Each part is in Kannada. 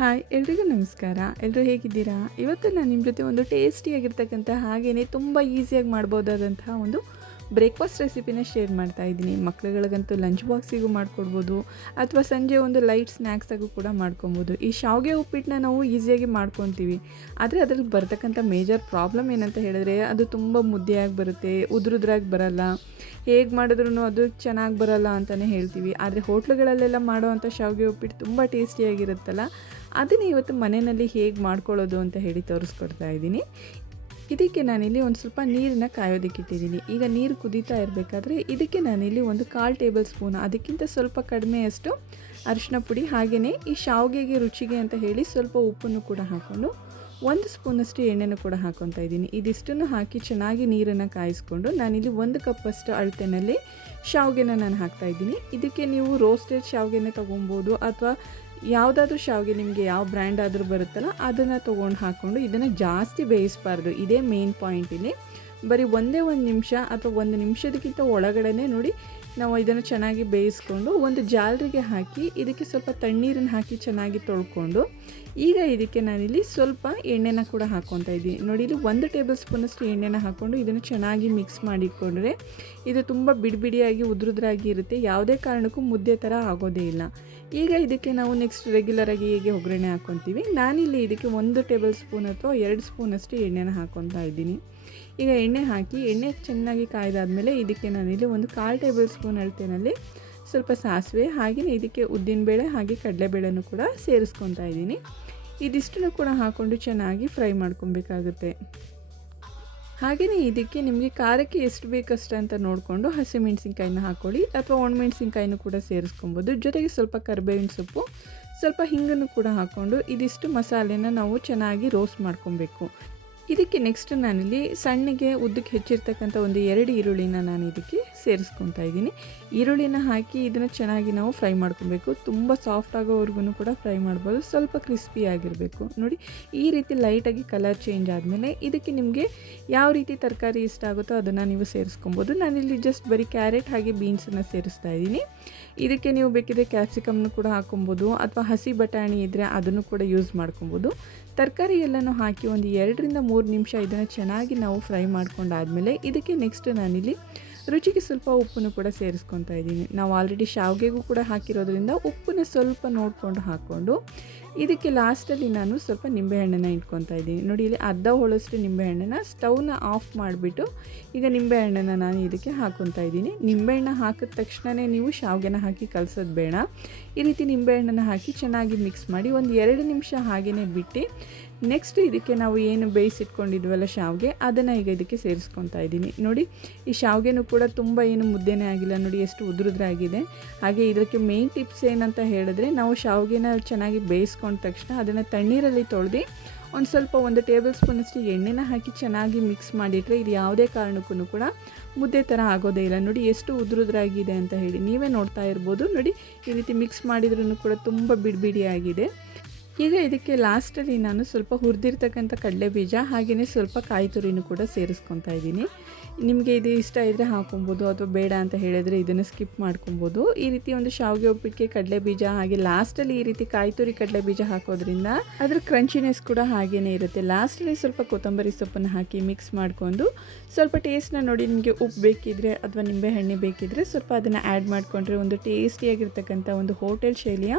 ಹಾಯ್ ಎಲ್ರಿಗೂ ನಮಸ್ಕಾರ. ಎಲ್ಲರೂ ಹೇಗಿದ್ದೀರಾ? ಇವತ್ತು ನಾನು ನಿಮ್ಮ ಜೊತೆ ಒಂದು ಟೇಸ್ಟಿಯಾಗಿರ್ತಕ್ಕಂಥ ಹಾಗೆಯೇ ತುಂಬ ಈಸಿಯಾಗಿ ಮಾಡ್ಬೋದಾದಂತಹ ಒಂದು ಬ್ರೇಕ್ಫಾಸ್ಟ್ ರೆಸಿಪಿನ ಶೇರ್ ಮಾಡ್ತಾ ಇದ್ದೀನಿ. ಮಕ್ಳುಗಳಿಗಂತೂ ಲಂಚ್ ಬಾಕ್ಸಿಗೂ ಮಾಡಿಕೊಡ್ಬೋದು ಅಥವಾ ಸಂಜೆ ಒಂದು ಲೈಟ್ ಸ್ನ್ಯಾಕ್ಸಾಗೂ ಕೂಡ ಮಾಡ್ಕೊಬೋದು. ಈ ಶಾವಿಗೆ ಉಪ್ಪಿಟ್ಟನ್ನ ನಾವು ಈಸಿಯಾಗಿ ಮಾಡ್ಕೊತೀವಿ. ಆದರೆ ಅದರಲ್ಲಿ ಬರ್ತಕ್ಕಂಥ ಮೇಜರ್ ಪ್ರಾಬ್ಲಮ್ ಏನಂತ ಹೇಳಿದ್ರೆ ಅದು ತುಂಬ ಮುದ್ದೆಯಾಗಿ ಬರುತ್ತೆ, ಉದುರುದ್ರಾಗಿ ಬರಲ್ಲ, ಹೇಗೆ ಮಾಡಿದ್ರೂ ಅದು ಚೆನ್ನಾಗಿ ಬರಲ್ಲ ಅಂತಲೇ ಹೇಳ್ತೀವಿ. ಆದರೆ ಹೋಟ್ಲುಗಳಲ್ಲೆಲ್ಲ ಮಾಡೋವಂಥ ಶಾವಿಗೆ ಉಪ್ಪಿಟ್ಟು ತುಂಬ ಟೇಸ್ಟಿಯಾಗಿರುತ್ತಲ್ಲ, ಅದನ್ನು ಇವತ್ತು ಮನೆಯಲ್ಲಿ ಹೇಗೆ ಮಾಡ್ಕೊಳ್ಳೋದು ಅಂತ ಹೇಳಿ ತೋರಿಸ್ಕೊಡ್ತಾ ಇದ್ದೀನಿ. ಇದಕ್ಕೆ ನಾನಿಲ್ಲಿ ಒಂದು ಸ್ವಲ್ಪ ನೀರನ್ನ ಕಾಯೋದಕ್ಕಿಟ್ಟಿದ್ದೀನಿ. ಈಗ ನೀರು ಕುದೀತಾ ಇರಬೇಕಾದ್ರೆ ಇದಕ್ಕೆ ನಾನಿಲ್ಲಿ ಒಂದು 1/4 ಟೇಬಲ್ ಸ್ಪೂನ್, ಅದಕ್ಕಿಂತ ಸ್ವಲ್ಪ ಕಡಿಮೆಯಷ್ಟು ಅರಿಶಿನ ಪುಡಿ, ಹಾಗೆಯೇ ಈ ಶಾವಿಗೆಗೆ ರುಚಿಗೆ ಅಂತ ಹೇಳಿ ಸ್ವಲ್ಪ ಉಪ್ಪನ್ನು ಕೂಡ ಹಾಕ್ಕೊಂಡು 1 ಸ್ಪೂನಷ್ಟು ಎಣ್ಣೆನೂ ಕೂಡ ಹಾಕ್ಕೊತಾ ಇದ್ದೀನಿ. ಇದಿಷ್ಟನ್ನು ಹಾಕಿ ಚೆನ್ನಾಗಿ ನೀರನ್ನು ಕಾಯಿಸ್ಕೊಂಡು ನಾನಿಲ್ಲಿ 1 ಕಪ್ಪಷ್ಟು ಅಳತೆನಲ್ಲಿ ಶಾವಿಗೆನ ನಾನು ಹಾಕ್ತಾಯಿದ್ದೀನಿ. ಇದಕ್ಕೆ ನೀವು ರೋಸ್ಟೆಡ್ ಶಾವಿಗೆನೇ ತೊಗೊಬೋದು ಅಥವಾ ಯಾವುದಾದ್ರೂ ಶಾವಿಗೆ ನಿಮಗೆ ಯಾವ ಬ್ರ್ಯಾಂಡ್ ಆದರೂ ಬರುತ್ತಲ್ಲ ಅದನ್ನು ತೊಗೊಂಡು ಹಾಕ್ಕೊಂಡು ಇದನ್ನು ಜಾಸ್ತಿ ಬೇಯಿಸಬಾರ್ದು. ಇದೇ ಮೇನ್ ಪಾಯಿಂಟ್ ಇಲ್ಲಿ. ಬರೀ ಒಂದೇ 1 ನಿಮಿಷ ಅಥವಾ 1 ನಿಮಿಷದಕ್ಕಿಂತ ಒಳಗಡೆ ನೋಡಿ ನಾವು ಇದನ್ನು ಚೆನ್ನಾಗಿ ಬೇಯಿಸ್ಕೊಂಡು ಒಂದು ಜಾಲರಿಗೆ ಹಾಕಿ ಇದಕ್ಕೆ ಸ್ವಲ್ಪ ತಣ್ಣೀರನ್ನು ಹಾಕಿ ಚೆನ್ನಾಗಿ ತೊಳ್ಕೊಂಡು ಈಗ ಇದಕ್ಕೆ ನಾನಿಲ್ಲಿ ಸ್ವಲ್ಪ ಎಣ್ಣೆನ ಕೂಡ ಹಾಕ್ಕೊತಾ ಇದ್ದೀನಿ. ನೋಡಿ, ಇಲ್ಲಿ 1 ಟೇಬಲ್ ಸ್ಪೂನಷ್ಟು ಎಣ್ಣೆನ ಹಾಕ್ಕೊಂಡು ಇದನ್ನು ಚೆನ್ನಾಗಿ ಮಿಕ್ಸ್ ಮಾಡಿಟ್ಕೊಂಡ್ರೆ ಇದು ತುಂಬ ಬಿಡಿಬಿಡಿಯಾಗಿ ಉದುರುದ್ರಾಗಿ ಇರುತ್ತೆ, ಯಾವುದೇ ಕಾರಣಕ್ಕೂ ಮುದ್ದೆ ಥರ ಆಗೋದೇ ಇಲ್ಲ. ಈಗ ಇದಕ್ಕೆ ನಾವು ನೆಕ್ಸ್ಟ್ ರೆಗ್ಯುಲರಾಗಿ ಹೇಗೆ ಒಗ್ಗರಣೆ ಹಾಕ್ಕೊತೀವಿ, ನಾನಿಲ್ಲಿ ಇದಕ್ಕೆ 1 ಟೇಬಲ್ ಸ್ಪೂನ್ ಅಥವಾ 2 ಸ್ಪೂನಷ್ಟು ಎಣ್ಣೆನ ಹಾಕ್ಕೊತಾ ಇದ್ದೀನಿ. ಈಗ ಎಣ್ಣೆ ಹಾಕಿ ಎಣ್ಣೆ ಚೆನ್ನಾಗಿ ಕಾಯ್ದಾದ್ಮೇಲೆ ಇದಕ್ಕೆ ನಾನಿಲ್ಲಿ ಒಂದು 1/4 ಟೇಬಲ್ ಸ್ಪೂನ್ ಅಳತೆಯಲ್ಲಿ ಸ್ವಲ್ಪ ಸಾಸಿವೆ, ಹಾಗೆಯೇ ಇದಕ್ಕೆ ಉದ್ದಿನಬೇಳೆ ಹಾಗೆ ಕಡಲೆಬೇಳೆನೂ ಕೂಡ ಸೇರಿಸ್ಕೊತಾ ಇದ್ದೀನಿ. ಇದಿಷ್ಟನ್ನು ಕೂಡ ಹಾಕ್ಕೊಂಡು ಚೆನ್ನಾಗಿ ಫ್ರೈ ಮಾಡ್ಕೊಬೇಕಾಗುತ್ತೆ. ಹಾಗೆಯೇ ಇದಕ್ಕೆ ನಿಮಗೆ ಖಾರಕ್ಕೆ ಎಷ್ಟು ಬೇಕಷ್ಟು ಅಂತ ನೋಡಿಕೊಂಡು ಹಸಿಮೆಣಸಿನ್ಕಾಯಿನ ಹಾಕ್ಕೊಳ್ಳಿ ಅಥವಾ ಒಣಮೆಣಸಿನ್ಕಾಯಿನೂ ಕೂಡ ಸೇರಿಸ್ಕೊಬೋದು. ಜೊತೆಗೆ ಸ್ವಲ್ಪ ಕರಿಬೇವಿನ ಸೊಪ್ಪು, ಸ್ವಲ್ಪ ಹಿಂಗನ್ನು ಕೂಡ ಹಾಕ್ಕೊಂಡು ಇದಿಷ್ಟು ಮಸಾಲೆನ ನಾವು ಚೆನ್ನಾಗಿ ರೋಸ್ಟ್ ಮಾಡ್ಕೊಬೇಕು. ಇದಕ್ಕೆ ನೆಕ್ಸ್ಟ್ ನಾನಿಲ್ಲಿ ಸಣ್ಣಗೆ ಉದ್ದಕ್ಕೆ ಹೆಚ್ಚಿರ್ತಕ್ಕಂಥ ಒಂದು 2 ಈರುಳ್ಳಿನ ನಾನು ಇದಕ್ಕೆ ಸೇರಿಸ್ಕೊತಾ ಇದ್ದೀನಿ. ಈರುಳ್ಳಿನ ಹಾಕಿ ಇದನ್ನು ಚೆನ್ನಾಗಿ ನಾವು ಫ್ರೈ ಮಾಡ್ಕೊಬೇಕು. ತುಂಬ ಸಾಫ್ಟ್ ಆಗೋವರೆಗೂ ಕೂಡ ಫ್ರೈ ಮಾಡ್ಬೋದು, ಸ್ವಲ್ಪ ಕ್ರಿಸ್ಪಿ ಆಗಿರಬೇಕು. ನೋಡಿ, ಈ ರೀತಿ ಲೈಟಾಗಿ ಕಲರ್ ಚೇಂಜ್ ಆದಮೇಲೆ ಇದಕ್ಕೆ ನಿಮಗೆ ಯಾವ ರೀತಿ ತರಕಾರಿ ಇಷ್ಟ ಆಗುತ್ತೋ ಅದನ್ನು ನೀವು ಸೇರಿಸ್ಕೊಬೋದು. ನಾನಿಲ್ಲಿ ಜಸ್ಟ್ ಬರೀ ಕ್ಯಾರೆಟ್ ಹಾಗೆ ಬೀನ್ಸನ್ನು ಸೇರಿಸ್ತಾ ಇದ್ದೀನಿ. ಇದಕ್ಕೆ ನೀವು ಬೇಕಿದ್ರೆ ಕ್ಯಾಪ್ಸಿಕಮ್ನು ಕೂಡ ಹಾಕ್ಕೊಬೋದು ಅಥವಾ ಹಸಿ ಬಟಾಣಿ ಇದ್ದರೆ ಅದನ್ನು ಕೂಡ ಯೂಸ್ ಮಾಡ್ಕೊಬೋದು. ತರಕಾರಿ ಎಲ್ಲನೂ ಹಾಕಿ ಒಂದು 2 ರಿಂದ 3 ನಿಮಿಷ ಇದನ್ನು ಚೆನ್ನಾಗಿ ನಾವು ಫ್ರೈ ಮಾಡ್ಕೊಂಡಾದಮೇಲೆ ಇದಕ್ಕೆ ನೆಕ್ಸ್ಟ್ ನಾನಿಲ್ಲಿ ರುಚಿಗೆ ಸ್ವಲ್ಪ ಉಪ್ಪನ್ನು ಕೂಡ ಸೇರಿಸ್ಕೊತಾ ಇದ್ದೀನಿ. ನಾವು ಆಲ್ರೆಡಿ ಶಾವಿಗೆಗೂ ಕೂಡ ಹಾಕಿರೋದ್ರಿಂದ ಉಪ್ಪನ್ನು ಸ್ವಲ್ಪ ನೋಡಿಕೊಂಡು ಹಾಕ್ಕೊಂಡು ಇದಕ್ಕೆ ಲಾಸ್ಟಲ್ಲಿ ನಾನು ಸ್ವಲ್ಪ ನಿಂಬೆಹಣ್ಣನ್ನು ಇಟ್ಕೊತಾ ಇದ್ದೀನಿ. ನೋಡಿ, ಇಲ್ಲಿ ಅರ್ಧ ಹೋಳಷ್ಟು ನಿಂಬೆಹಣ್ಣನ್ನು ಸ್ಟವ್ನ ಆಫ್ ಮಾಡಿಬಿಟ್ಟು ಈಗ ನಿಂಬೆಹಣ್ಣನ್ನು ನಾನು ಇದಕ್ಕೆ ಹಾಕ್ಕೊತಾ ಇದ್ದೀನಿ. ನಿಂಬೆಹಣ್ಣು ಹಾಕಿದ ತಕ್ಷಣವೇ ನೀವು ಶಾವಿಗೆನ ಹಾಕಿ ಕಲಸೋದು ಬೇಡ. ಈ ರೀತಿ ನಿಂಬೆಹಣ್ಣನ್ನು ಹಾಕಿ ಚೆನ್ನಾಗಿ ಮಿಕ್ಸ್ ಮಾಡಿ ಒಂದು 2 ನಿಮಿಷ ಹಾಗೆಯೇ ಬಿಟ್ಟು ನೆಕ್ಸ್ಟ್ ಇದಕ್ಕೆ ನಾವು ಏನು ಬೇಯಿಸಿಟ್ಕೊಂಡಿದ್ವಲ್ಲ ಶಾವಿಗೆ, ಅದನ್ನು ಈಗ ಇದಕ್ಕೆ ಸೇರಿಸ್ಕೊತಾ ಇದ್ದೀನಿ. ನೋಡಿ, ಈ ಶಾವಿಗೆನೂ ಕೂಡ ತುಂಬ ಏನು ಮುದ್ದೆನೇ ಆಗಿಲ್ಲ, ನೋಡಿ ಎಷ್ಟು ಉದುರುದ್ರಾಗಿದೆ. ಹಾಗೆ ಇದಕ್ಕೆ ಮೇನ್ ಟಿಪ್ಸ್ ಏನಂತ ಹೇಳಿದ್ರೆ, ನಾವು ಶಾವಿಗೆನ ಚೆನ್ನಾಗಿ ಬೇಯಿಸ್ಕೊಂಡ ತಕ್ಷಣ ಅದನ್ನು ತಣ್ಣೀರಲ್ಲಿ ತೊಳೆದು ಒಂದು ಸ್ವಲ್ಪ 1 ಟೇಬಲ್ ಸ್ಪೂನಷ್ಟು ಎಣ್ಣೆನ ಹಾಕಿ ಚೆನ್ನಾಗಿ ಮಿಕ್ಸ್ ಮಾಡಿಟ್ರೆ ಇದು ಯಾವುದೇ ಕಾರಣಕ್ಕೂ ಕೂಡ ಮುದ್ದೆ ಥರ ಆಗೋದೇ ಇಲ್ಲ. ನೋಡಿ ಎಷ್ಟು ಉದುರುದ್ರಾಗಿದೆ ಅಂತ ಹೇಳಿ ನೀವೇ ನೋಡ್ತಾ ಇರ್ಬೋದು. ನೋಡಿ, ಈ ರೀತಿ ಮಿಕ್ಸ್ ಮಾಡಿದ್ರೂ ಕೂಡ ತುಂಬ ಬಿಡಿಬಿಡಿಯಾಗಿದೆ. ಈಗ ಇದಕ್ಕೆ ಲಾಸ್ಟಲ್ಲಿ ನಾನು ಸ್ವಲ್ಪ ಹುರಿದಿರ್ತಕ್ಕಂಥ ಕಡಲೆಬೀಜ ಹಾಗೆಯೇ ಸ್ವಲ್ಪ ಕಾಯಿ ತುರಿನೂ ಕೂಡ ಸೇರಿಸ್ಕೊತಾ ಇದ್ದೀನಿ. ನಿಮಗೆ ಇದು ಇಷ್ಟ ಇದ್ದರೆ ಹಾಕೊಬೋದು ಅಥವಾ ಬೇಡ ಅಂತ ಹೇಳಿದರೆ ಇದನ್ನು ಸ್ಕಿಪ್ ಮಾಡ್ಕೊಬೋದು. ಈ ರೀತಿ ಒಂದು ಶಾವಿಗೆ ಉಪ್ಪಿಟ್ಟಿಗೆ ಕಡಲೆಬೀಜ ಹಾಗೆ ಲಾಸ್ಟಲ್ಲಿ ಈ ರೀತಿ ಕಾಯಿ ತುರಿ ಕಡಲೆಬೀಜ ಹಾಕೋದ್ರಿಂದ ಅದರ ಕ್ರಂಚಿನೆಸ್ ಕೂಡ ಹಾಗೇ ಇರುತ್ತೆ. ಲಾಸ್ಟಲ್ಲಿ ಸ್ವಲ್ಪ ಕೊತ್ತಂಬರಿ ಸೊಪ್ಪನ್ನು ಹಾಕಿ ಮಿಕ್ಸ್ ಮಾಡಿಕೊಂಡು ಸ್ವಲ್ಪ ಟೇಸ್ಟ್ನ ನೋಡಿ, ನಿಮಗೆ ಉಪ್ಪು ಬೇಕಿದ್ದರೆ ಅಥವಾ ನಿಂಬೆಹಣ್ಣೆ ಬೇಕಿದ್ದರೆ ಸ್ವಲ್ಪ ಅದನ್ನು ಆ್ಯಡ್ ಮಾಡಿಕೊಂಡ್ರೆ ಒಂದು ಟೇಸ್ಟಿಯಾಗಿರ್ತಕ್ಕಂಥ ಒಂದು ಹೋಟೆಲ್ ಶೈಲಿಯ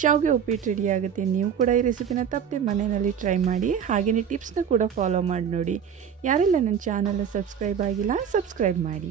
ಶಾವಿಗೆ ಉಪ್ಪಿಟ್ಟು ರೆಡಿ ಆಗುತ್ತೆ. ನೀವು ಕೂಡ ಈ ರೆಸಿಪಿನ ತಪ್ಪದೆ ಮನೆಯಲ್ಲಿ ಟ್ರೈ ಮಾಡಿ. ಹಾಗೆಯೇ ಟಿಪ್ಸ್ನ ಕೂಡ ಫಾಲೋ ಮಾಡಿ ನೋಡಿ. ಯಾರೆಲ್ಲ ನನ್ನ ಚಾನಲ್ನ ಸಬ್ಸ್ಕ್ರೈಬ್ ಆಗಿಲ್ಲ, ಸಬ್ಸ್ಕ್ರೈಬ್ ಮಾಡಿ.